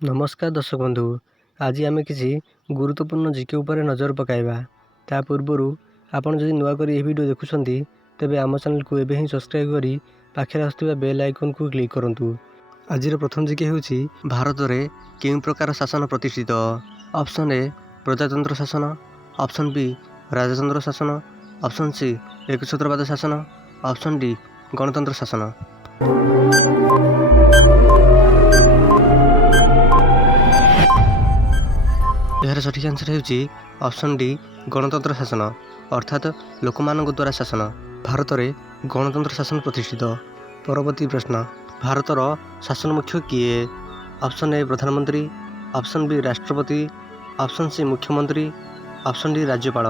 नमस्कार दर्शक बंधु, आज आम किसी गुरुत्वपूर्ण जीके उपर नजर पकाइबा। ता पूर्व आपन जदि नुआ करी वीडियो देखुछंती तेबे आम चैनल को एबे ही सब्सक्राइब करी पाखे आसुवा बेल आइकन को क्लिक करंतु। आज प्रथम जीके होउची भारत रे केउ प्रकार शासन प्रतिष्ठित। ऑप्शन ए प्रजातंत्र शासन, ऑप्शन बी राजतंत्र शासन, ऑप्शन सी एकछत्रवाद शासन, ऑप्शन डी गणतंत्र शासन। यार सठिक आंसर होउची ऑप्शन डी गणतंत्र शासन अर्थात लोकमानक द्वारा शासन। भारत रे गणतंत्र शासन प्रतिष्ठित। परवर्ती प्रश्न, भारतर शासन मुख्य किए? ऑप्शन ए प्रधानमंत्री, ऑप्शन बी राष्ट्रपति, ऑप्शन सी मुख्यमंत्री, ऑप्शन डी राज्यपाल।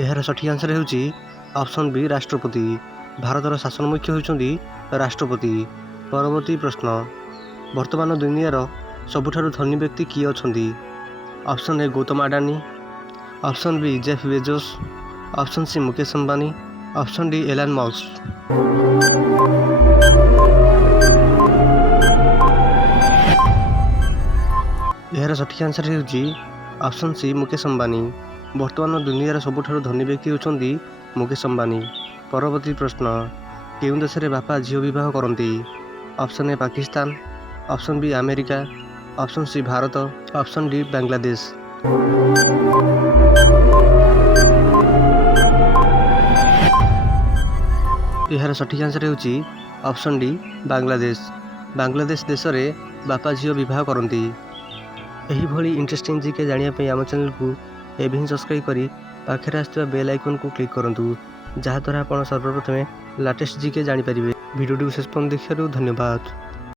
यार सठिक आंसर होउची ऑप्शन बी राष्ट्रपति। भारतर शासन मुख्य होउचंदी राष्ट्रपति। परवर्ती प्रश्न, वर्तमान दुनियार सबुठारु धनी व्यक्ति किए अछंती? Option A Gautam Adani, option B Jeff Bezos, option C Mukesh Ambani, option D Elon Musk. यार सठिक आंसर होउची ऑप्शन सी मुकेश अंबानी। वर्तमान दुनियार सबुठारु धनी व्यक्ति होउचंदी मुकेश अंबानी। परवर्ती प्रश्न, केउं देश रे बापा झियो विवाह करती? Option A Pakistan, option B America, option C Bharat, option D Bangladesh. यार सठिक आंसर होउची ऑप्शन डी बांग्लादेश। बांग्लादेश देश रे बापा झियो विवाह करती। एही भली इंटरेस्टिंग जीके जानिया पे आम चैनल को एबे ही सब्सक्राइब करी पाखे आसुवा बेल आइकन को क्लिक करंतु, जहाँ द्वारा आप सर्वप्रथमे लाटेस्ट जीके जानी पारिबे। वीडियो को शेष पर्यंत देखिबारु धन्यवाद।